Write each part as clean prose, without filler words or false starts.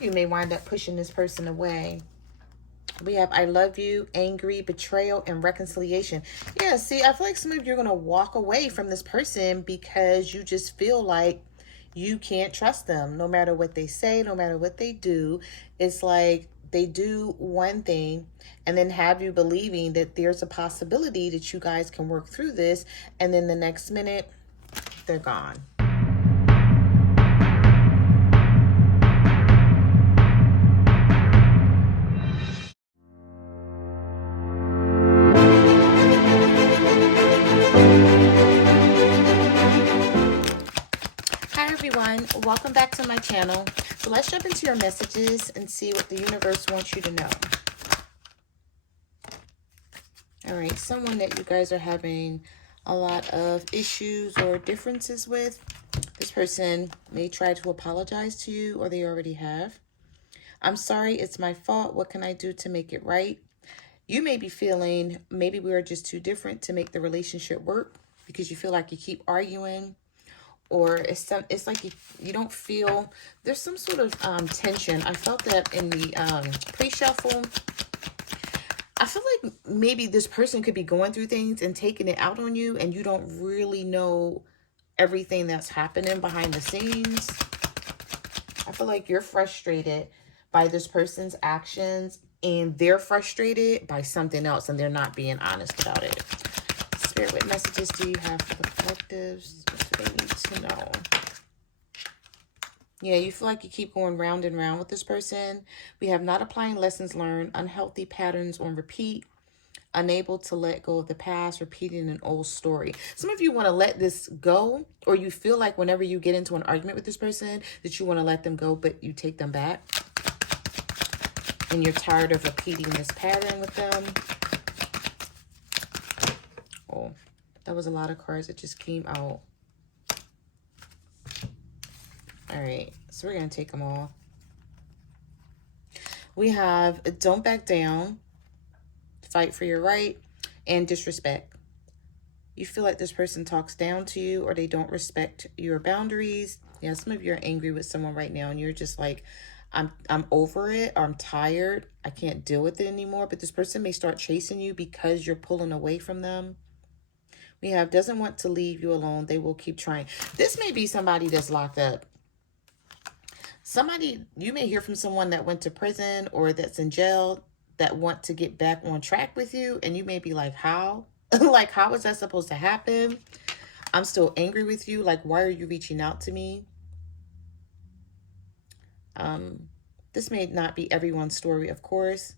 You may wind up pushing this person away. We have I love you, angry, betrayal, and reconciliation. Yeah, see, I feel like some of you are going to walk away from this person because you just feel like you can't trust them no matter what they say, no matter what they do. It's like they do one thing and then have you believing that there's a possibility that you guys can work through this. And then the next minute, they're gone. Hi everyone, welcome back to my channel. So let's jump into your messages and see what the universe wants you to know. All right, someone that you guys are having a lot of issues or differences with. This person may try to apologize to you, or they already have. I'm sorry, it's my fault. What can I do to make it right? You may be feeling maybe we are just too different to make the relationship work because you feel like you keep arguing, or it's like you don't feel there's some sort of tension. I felt that in the pre-shuffle. I feel like maybe this person could be going through things and taking it out on you, and you don't really know everything that's happening behind the scenes. I feel like you're frustrated by this person's actions, and they're frustrated by something else, and they're not being honest about it. Spirit, what messages do you have for the collectives? What do they need to know? Yeah, you feel like you keep going round and round with this person. We have not applying lessons learned, unhealthy patterns on repeat, unable to let go of the past, repeating an old story. Some of you want to let this go, or you feel like whenever you get into an argument with this person that you want to let them go, but you take them back. And you're tired of repeating this pattern with them. Oh, that was a lot of cards that just came out. All right, so we're going to take them all. We have don't back down, fight for your right, and disrespect. You feel like this person talks down to you, or they don't respect your boundaries. Yeah, some of you are angry with someone right now, and you're just like, I'm over it, or I'm tired. I can't deal with it anymore. But this person may start chasing you because you're pulling away from them. We have doesn't want to leave you alone. They will keep trying. This may be somebody that's locked up. Somebody, you may hear from someone that went to prison or that's in jail that want to get back on track with you. And you may be like, how? Like, how is that supposed to happen? I'm still angry with you. Like, why are you reaching out to me? This may not be everyone's story, of course.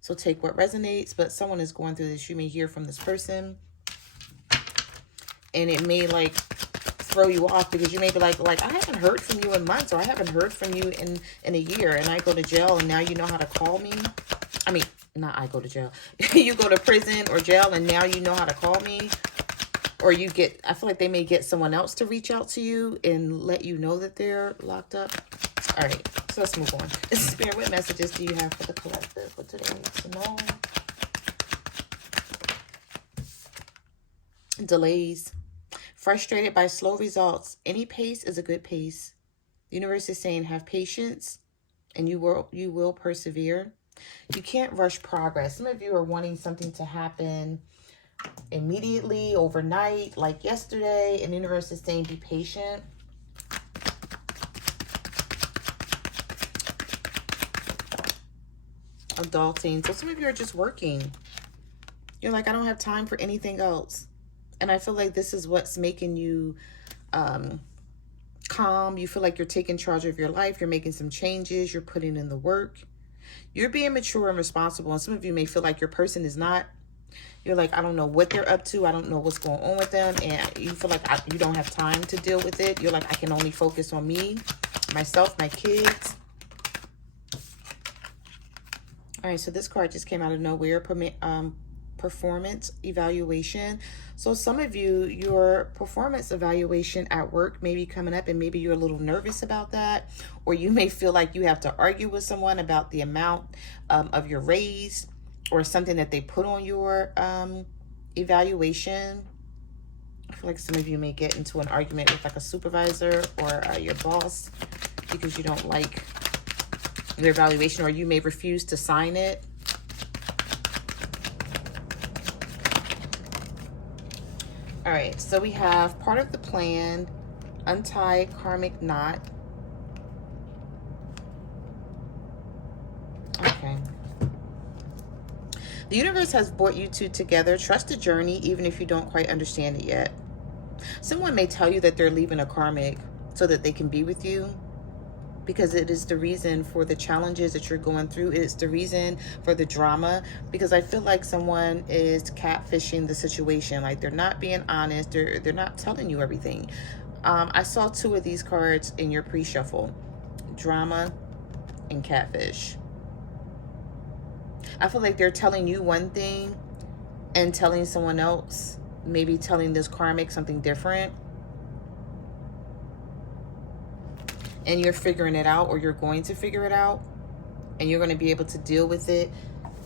So take what resonates, but someone is going through this. You may hear from this person. And it may like throw you off because you may be like I haven't heard from you in months, or I haven't heard from you in a year, and I go to jail and now you know how to call me. I mean, not I go to jail. You go to prison or jail and now you know how to call me. Or you get, I feel like they may get someone else to reach out to you and let you know that they're locked up. All right, so let's move on. Spirit, what messages do you have for the collective? What do they need to know? Delays. Frustrated by slow results. Any pace is a good pace. The universe is saying have patience and you will persevere. You can't rush progress. Some of you are wanting something to happen immediately, overnight, like yesterday, and the universe is saying be patient. Adulting. So some of you are just working. You're like, I don't have time for anything else. And I feel like this is what's making you calm. You feel like you're taking charge of your life. You're making some changes. You're putting in the work. You're being mature and responsible. And some of you may feel like your person is not. You're like, I don't know what they're up to. I don't know what's going on with them. And you feel like you don't have time to deal with it. You're like, I can only focus on me, myself, my kids. All right, so this card just came out of nowhere. Performance evaluation. So some of you, your performance evaluation at work may be coming up, and maybe you're a little nervous about that, or you may feel like you have to argue with someone about the amount of your raise or something that they put on your evaluation. I feel like some of you may get into an argument with like a supervisor or your boss because you don't like your evaluation, or you may refuse to sign it. All right, so we have part of the plan, untie karmic knot. Okay. The universe has brought you two together. Trust the journey, even if you don't quite understand it yet. Someone may tell you that they're leaving a karmic so that they can be with you, because it is the reason for the challenges that you're going through. It's the reason for the drama, because I feel like someone is catfishing the situation. Like, they're not being honest. They're not telling you everything. I saw two of these cards in your pre-shuffle: drama and catfish. I feel like they're telling you one thing and telling someone else, maybe telling this karmic something different. And you're figuring it out, or you're going to figure it out, and you're going to be able to deal with it.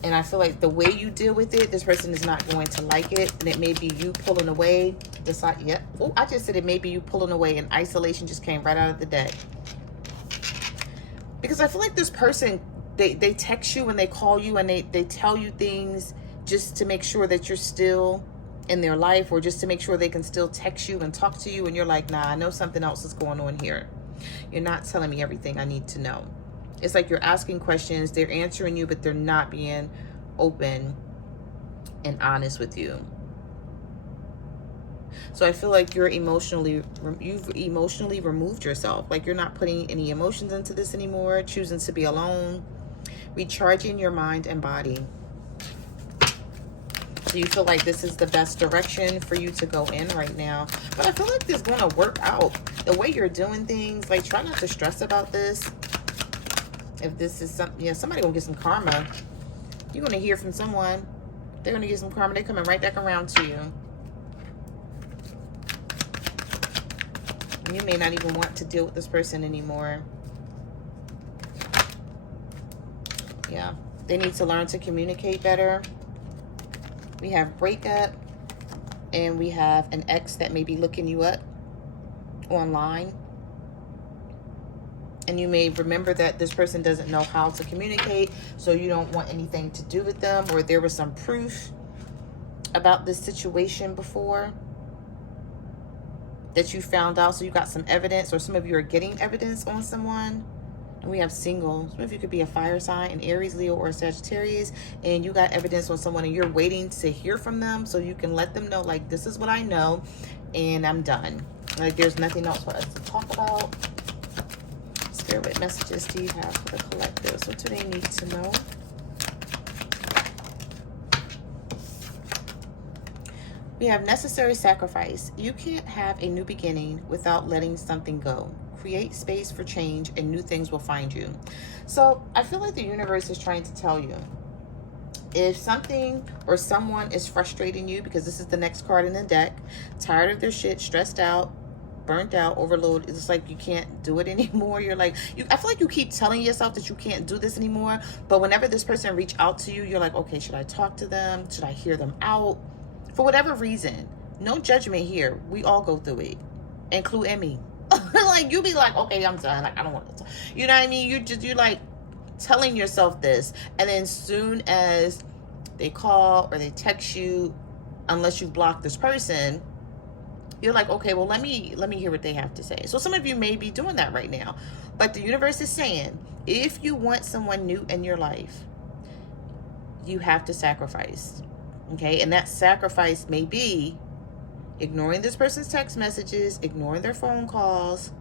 And I feel like the way you deal with it, this person is not going to like it. And it may be you pulling away. Yep. Oh, I just said it may be you pulling away, and isolation just came right out of the deck. Because I feel like this person, they text you and they call you and they tell you things just to make sure that you're still in their life, or just to make sure they can still text you and talk to you. And you're like, nah, I know something else is going on here. You're not telling me everything I need to know. It's like you're asking questions, they're answering you, but they're not being open and honest with you. So I feel like you've emotionally removed yourself. Like, you're not putting any emotions into this anymore, choosing to be alone, recharging your mind and body. So you feel like this is the best direction for you to go in right now. But I feel like this is going to work out. The way you're doing things, like, try not to stress about this. If this is something, yeah, somebody going to get some karma. You're going to hear from someone. They're going to get some karma. They're coming right back around to you. And you may not even want to deal with this person anymore. Yeah. They need to learn to communicate better. We have breakup, and we have an ex that may be looking you up online. And you may remember that this person doesn't know how to communicate, so you don't want anything to do with them, or there was some proof about this situation before that you found out, so you got some evidence, or some of you are getting evidence on someone. And we have single. Some of you could be a fire sign, an Aries, Leo, or Sagittarius, and you got evidence on someone and you're waiting to hear from them so you can let them know, like, this is what I know and I'm done. Like, there's nothing else for us to talk about. Spirit, what messages do you have for the collective? What do they need to know? We have necessary sacrifice. You can't have a new beginning without letting something go. Create space for change and new things will find you. So I feel like the universe is trying to tell you, if something or someone is frustrating you, because this is the next card in the deck, tired of their shit, stressed out, burnt out, overload, it's like you can't do it anymore. You're like, I feel like you keep telling yourself that you can't do this anymore, but whenever this person reach out to you, you're like, okay, should I talk to them? Should I hear them out? For whatever reason, no judgment here. We all go through it, including me. Like, you be like, okay, I'm done. Like, I don't want to talk. You know what I mean? You're like telling yourself this, and then soon as they call or they text you, unless you block this person, you're like, okay, well, let me hear what they have to say. So some of you may be doing that right now, but the universe is saying, if you want someone new in your life, you have to sacrifice. Okay, and that sacrifice may be ignoring this person's text messages, ignoring their phone calls,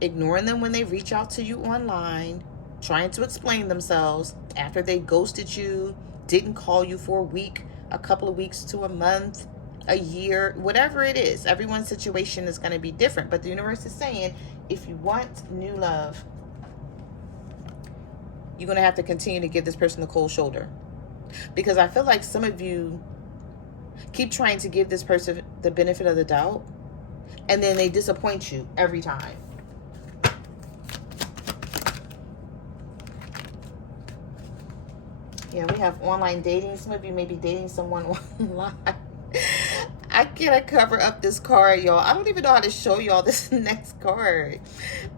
ignoring them when they reach out to you online, trying to explain themselves after they ghosted you, didn't call you for a week, a couple of weeks to a month, a year, whatever it is. Everyone's situation is going to be different, but the universe is saying, if you want new love, you're going to have to continue to give this person the cold shoulder. Because I feel like some of you keep trying to give this person the benefit of the doubt, and then they disappoint you every time. Yeah, we have online dating. Some of you may be dating someone online. can I cover up this card, y'all? I don't even know how to show y'all this next card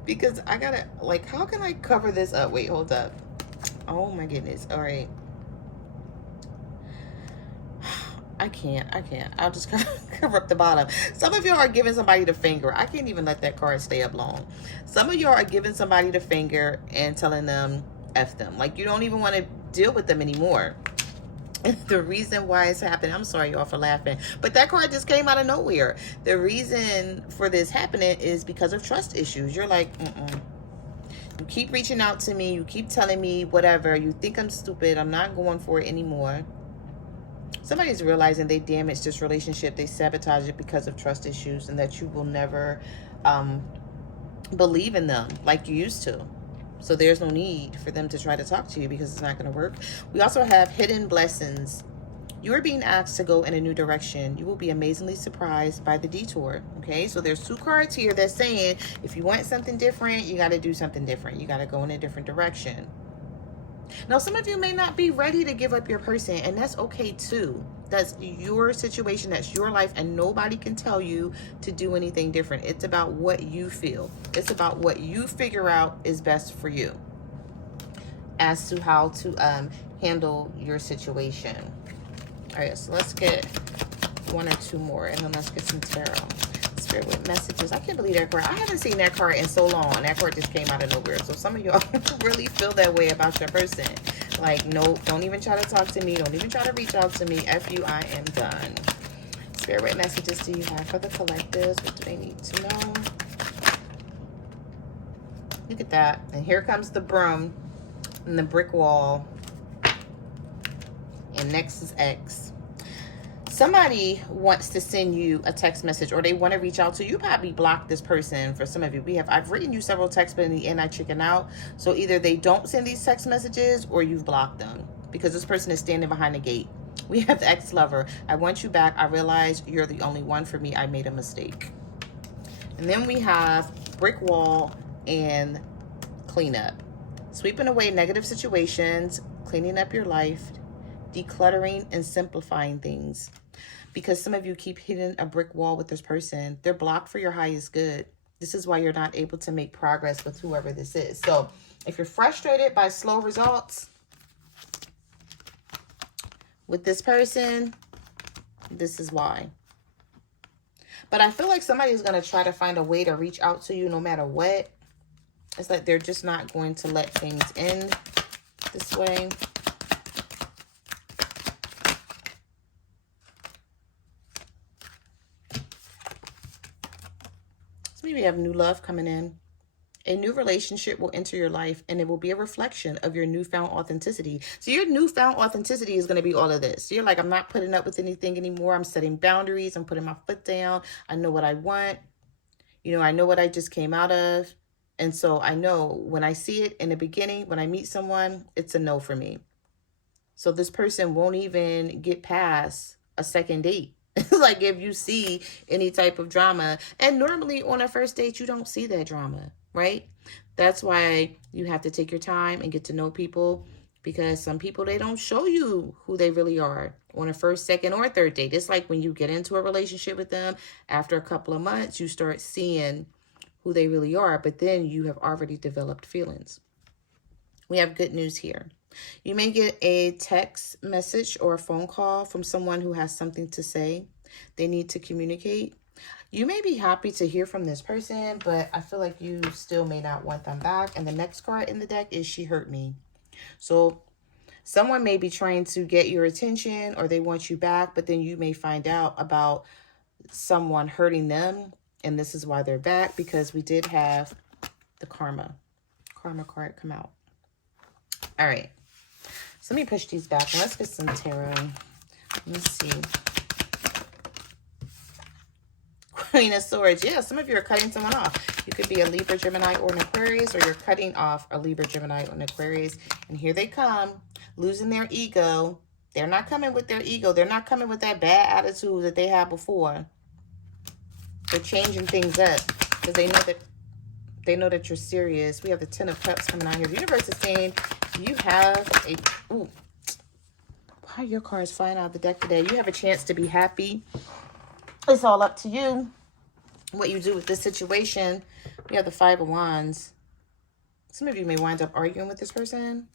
because I gotta, like, how can I cover this up? Wait, hold up. Oh my goodness. All right. I can't. I'll just cover up the bottom. Some of y'all are giving somebody the finger. I can't even let that card stay up long. Some of y'all are giving somebody the finger and telling them F them. Like, you don't even want to deal with them anymore. The reason why it's happening, I'm sorry y'all for laughing, but that card just came out of nowhere. The reason for this happening is because of trust issues. You're like, you keep reaching out to me. You keep telling me whatever. You think I'm stupid. I'm not going for it anymore. Somebody's realizing they damaged this relationship. They sabotaged it because of trust issues, and that you will never believe in them like you used to. So there's no need for them to try to talk to you because it's not going to work. We also have hidden blessings. You are being asked to go in a new direction. You will be amazingly surprised by the detour. Okay, so there's 2 cards here that's saying if you want something different, you got to do something different. You got to go in a different direction. Now, some of you may not be ready to give up your person, and that's okay too. That's your situation, that's your life, and nobody can tell you to do anything different. It's about what you feel. It's about what you figure out is best for you as to how to handle your situation. All right, so let's get 1 or 2 more, and then let's get some tarot. Spirit with messages. I can't believe that card. I haven't seen that card in so long. That card just came out of nowhere. So some of y'all really feel that way about your person. Like, no, don't even try to talk to me. Don't even try to reach out to me. F you, I am done. Spirit, what messages do you have for the collectives? What do they need to know? Look at that. And here comes the broom and the brick wall. And next is X. Somebody wants to send you a text message, or they want to reach out to you. You probably blocked this person. For some of you, I've written you several texts, but in the end I chicken out. So either they don't send these text messages or you've blocked them because this person is standing behind the gate. We have the ex-lover. I want you back. I realize you're the only one for me. I made a mistake. And then we have brick wall and cleanup. Sweeping away negative situations, cleaning up your life, decluttering and simplifying things. Because some of you keep hitting a brick wall with this person. They're blocked for your highest good. This is why you're not able to make progress with whoever this is. So if you're frustrated by slow results with this person, this is why. But I feel like somebody's going to try to find a way to reach out to you no matter what. It's like they're just not going to let things end this way. Maybe you have new love coming in. A new relationship will enter your life, and it will be a reflection of your newfound authenticity. So your newfound authenticity is going to be all of this. So you're like, I'm not putting up with anything anymore. I'm setting boundaries. I'm putting my foot down. I know what I want. You know, I know what I just came out of. And so I know when I see it in the beginning, when I meet someone, it's a no for me. So this person won't even get past a second date. Like if you see any type of drama, and normally on a first date, you don't see that drama, right? That's why you have to take your time and get to know people, because some people, they don't show you who they really are on a first, second, or third date. It's like when you get into a relationship with them, after a couple of months, you start seeing who they really are, but then you have already developed feelings. We have good news here. You may get a text message or a phone call from someone who has something to say. They need to communicate. You may be happy to hear from this person, but I feel like you still may not want them back. And the next card in the deck is She Hurt Me. So someone may be trying to get your attention, or they want you back, but then you may find out about someone hurting them. And this is why they're back, because we did have the karma card come out. All right. So let me push these back and let's get some tarot. Let's see. Queen of Swords. Yeah, some of you are cutting someone off. You could be a Libra, Gemini, or an Aquarius, or you're cutting off a Libra, Gemini, or an Aquarius. And here they come, losing their ego. They're not coming with their ego. They're not coming with that bad attitude that they had before. They're changing things up because they know that you're serious. We have the Ten of Cups coming out here. The universe is saying you have a... Ooh. Why are your cards flying out of the deck today? You have a chance to be happy. It's all up to you what you do with this situation. We have the Five of Wands. Some of you may wind up arguing with this person.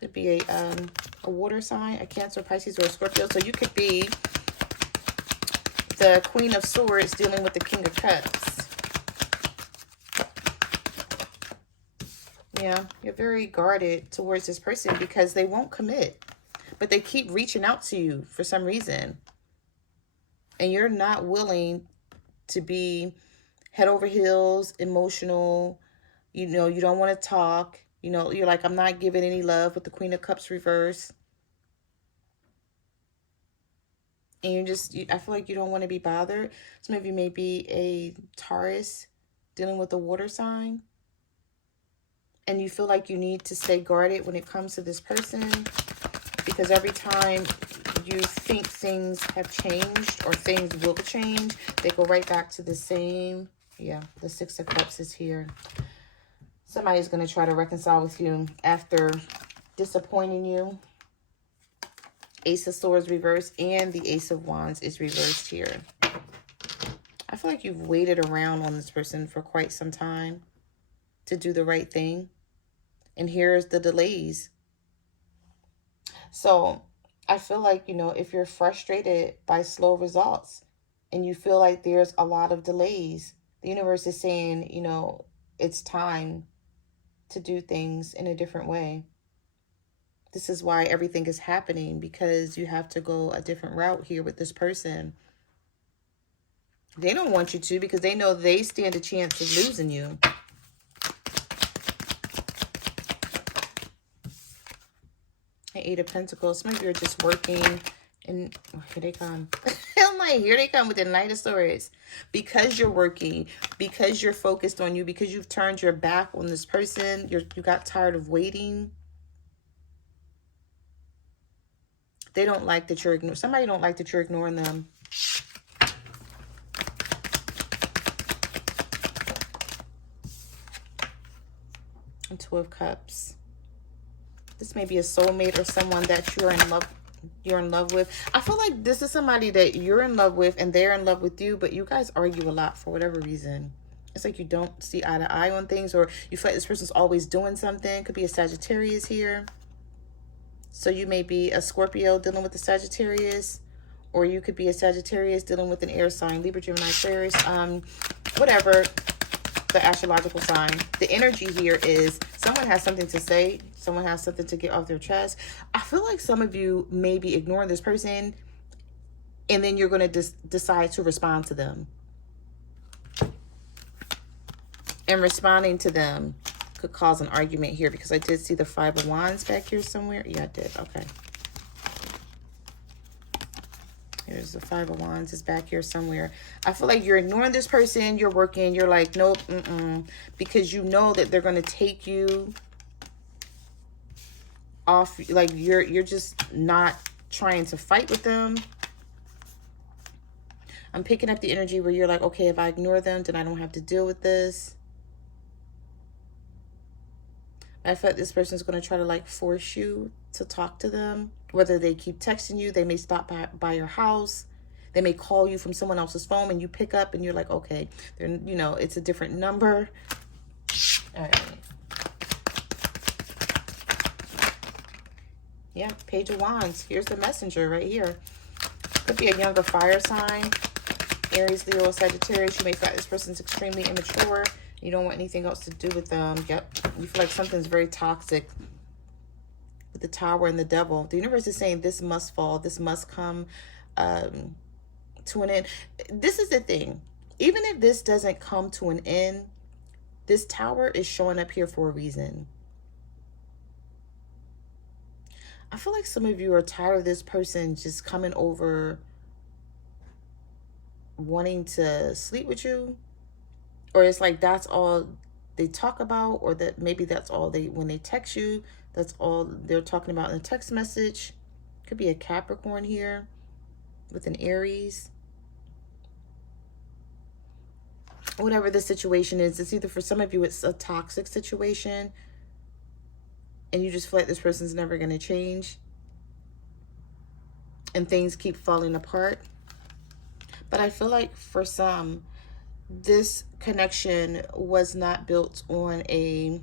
Could be a water sign, a Cancer, Pisces, or a Scorpio. So you could be the Queen of Swords dealing with the King of Cups. Yeah, you're very guarded towards this person because they won't commit. But they keep reaching out to you for some reason. And you're not willing to be head over heels, emotional. You know, you don't want to talk. You know, you're like, I'm not giving any love with the Queen of Cups reverse. And I feel like you don't want to be bothered. Some of you may be a Taurus dealing with a water sign. And you feel like you need to stay guarded when it comes to this person. Because every time you think things have changed or things will change, they go right back to the same. Yeah, the Six of Cups is here. Somebody's going to try to reconcile with you after disappointing you. Ace of Swords reversed and the Ace of Wands is reversed here. I feel like you've waited around on this person for quite some time to do the right thing. And here's the delays. So I feel like, you know, if you're frustrated by slow results and you feel like there's a lot of delays, the universe is saying, you know, it's time to do things in a different way. This is why everything is happening, because you have to go a different route here with this person. They don't want you to because they know they stand a chance of losing you. Eight of Pentacles. Some of you are just working and here they come. I'm like, here they come with the Knight of Swords. Because you're working, because you're focused on you, because you've turned your back on this person, you got tired of waiting. They don't like that you're ignoring. Somebody don't like that you're ignoring them. And Two of Cups. This may be a soulmate or someone that you're in love with. I feel like this is somebody that you're in love with and they're in love with you, but you guys argue a lot for whatever reason. It's like you don't see eye to eye on things, or you feel like this person's always doing something. Could be a Sagittarius here. So you may be a Scorpio dealing with the Sagittarius, or you could be a Sagittarius dealing with an air sign, Libra, Gemini, Aquarius, whatever the astrological sign. The energy here is someone has something to say. Someone has something to get off their chest. I feel like some of you may be ignoring this person, and then you're going to decide to respond to them. And responding to them could cause an argument here, because I did see the Five of Wands back here somewhere. Yeah, I did. Okay. Here's the Five of Wands is back here somewhere. I feel like you're ignoring this person. You're working. You're like, nope, because you know that they're going to take you off. Like you're just not trying to fight with them. I'm picking up the energy where you're like, okay, if I ignore them, then I don't have to deal with this. I feel like this person's going to try to like force you to talk to them. Whether they keep texting you, they may stop by your house. They may call you from someone else's phone and you pick up and you're like, okay, you know, it's a different number. All right. Yeah, Page of Wands. Here's the messenger right here. Could be a younger fire sign. Aries, Leo, Sagittarius. You may feel like this person's extremely immature. You don't want anything else to do with them. Yep. You feel like something's very toxic. With the Tower and the Devil. The universe is saying this must fall. This must come to an end. This is the thing. Even if this doesn't come to an end, this Tower is showing up here for a reason. I feel like some of you are tired of this person just coming over wanting to sleep with you. Or it's like that's all they talk about, or that maybe that's all when they text you, that's all they're talking about in a text message. Could be a Capricorn here with an Aries. Whatever the situation is, it's either for some of you, it's a toxic situation and you just feel like this person's never going to change. and things keep falling apart. But I feel like for some, this connection was not built on a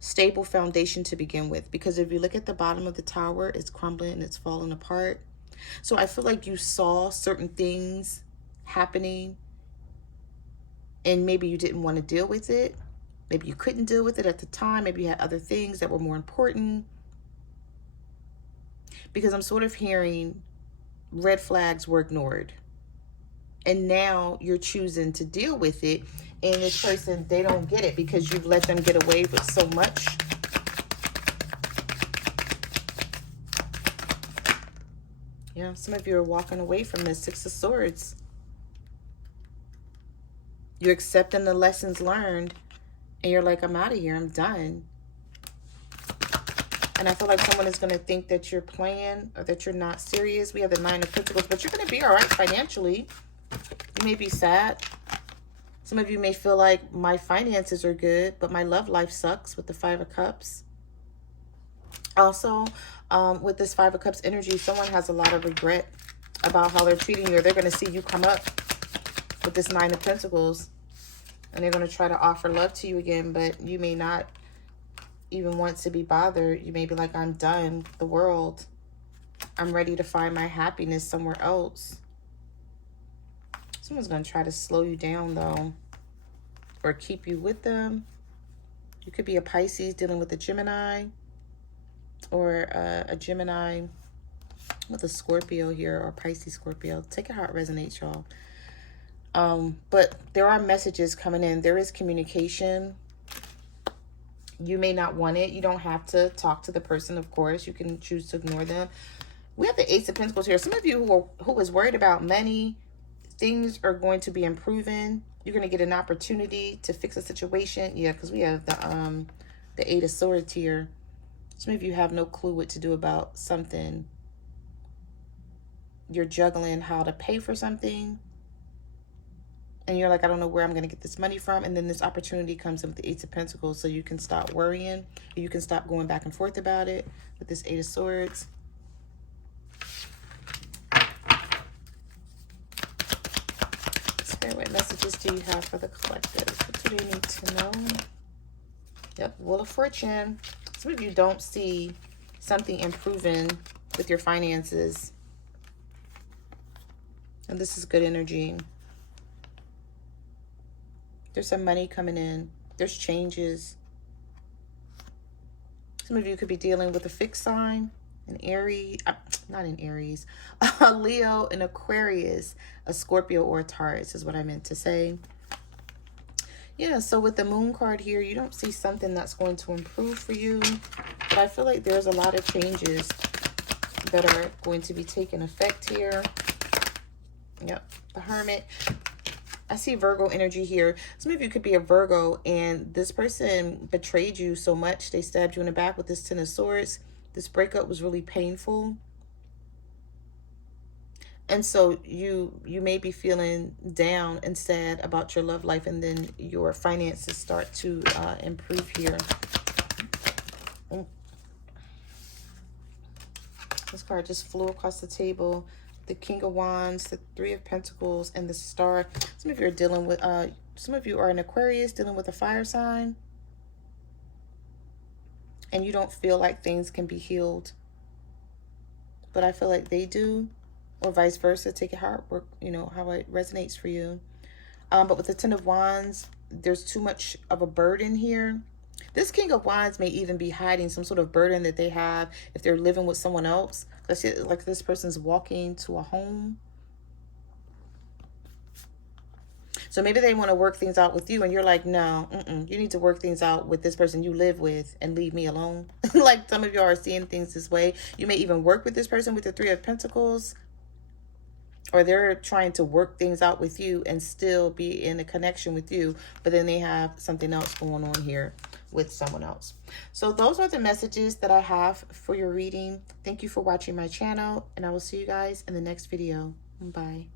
stable foundation to begin with, because if you look at the bottom of the tower, it's crumbling and it's falling apart. So I feel like you saw certain things happening and maybe you didn't want to deal with it. Maybe you couldn't deal with it at the time. Maybe you had other things that were more important. Because I'm sort of hearing red flags were ignored. And now you're choosing to deal with it. And this person, they don't get it because you've let them get away with so much. Yeah, some of you are walking away from this Six of Swords. You're accepting the lessons learned. And you're like, I'm out of here. I'm done. And I feel like someone is going to think that you're playing or that you're not serious. We have the Nine of Pentacles, but you're going to be all right financially. You may be sad. Some of you may feel like my finances are good, but my love life sucks with the Five of Cups. Also, with this Five of Cups energy, someone has a lot of regret about how they're treating you, or they're going to see you come up with this Nine of Pentacles, and they're going to try to offer love to you again, but you may not even want to be bothered. You may be like, I'm done with the world. I'm ready to find my happiness somewhere else. Someone's going to try to slow you down, though, or keep you with them. You could be a Pisces dealing with a Gemini, or a Gemini with a Scorpio here, or Pisces Scorpio. Take it how it resonates, y'all. But there are messages coming in. There is communication. You may not want it. You don't have to talk to the person, of course. You can choose to ignore them. We have the Ace of Pentacles here. Some of you who is worried about money, things are going to be improving. You're going to get an opportunity to fix a situation. Yeah, because we have the Eight of Swords here. Some of you have no clue what to do about something. You're juggling how to pay for something. And you're like, I don't know where I'm going to get this money from. And then this opportunity comes in with the Eight of Pentacles. So you can stop worrying. You can stop going back and forth about it with this Eight of Swords. Spirit, what messages do you have for the collective? What do they need to know? Yep, Wheel of Fortune. Some of you don't see something improving with your finances. And this is good energy. There's some money coming in. There's changes. Some of you could be dealing with a fixed sign, an Aries, not an Aries, a Leo, an Aquarius, a Scorpio, or a Taurus is what I meant to say. Yeah, so with the Moon card here, you don't see something that's going to improve for you. But I feel like there's a lot of changes that are going to be taking effect here. Yep, the Hermit. I see Virgo energy here. Some of you could be a Virgo and this person betrayed you so much. They stabbed you in the back with this Ten of Swords. This breakup was really painful. And so you may be feeling down and sad about your love life, and then your finances start to improve here. This card just flew across the table. The King of Wands, the Three of Pentacles, and the Star. Some of you are dealing with, some of you are an Aquarius dealing with a fire sign. And you don't feel like things can be healed. But I feel like they do. Or vice versa. Take it how it work, you know, how it resonates for you. But with the Ten of Wands, there's too much of a burden here. This King of Wands may even be hiding some sort of burden that they have if they're living with someone else. Let's say like this person's walking to a home. So maybe they want to work things out with you and you're like, no, you need to work things out with this person you live with and leave me alone. Like some of y'all are seeing things this way. You may even work with this person with the Three of Pentacles. Or they're trying to work things out with you and still be in a connection with you. But then they have something else going on here with someone else. So those are the messages that I have for your reading. Thank you for watching my channel. And I will see you guys in the next video. Bye.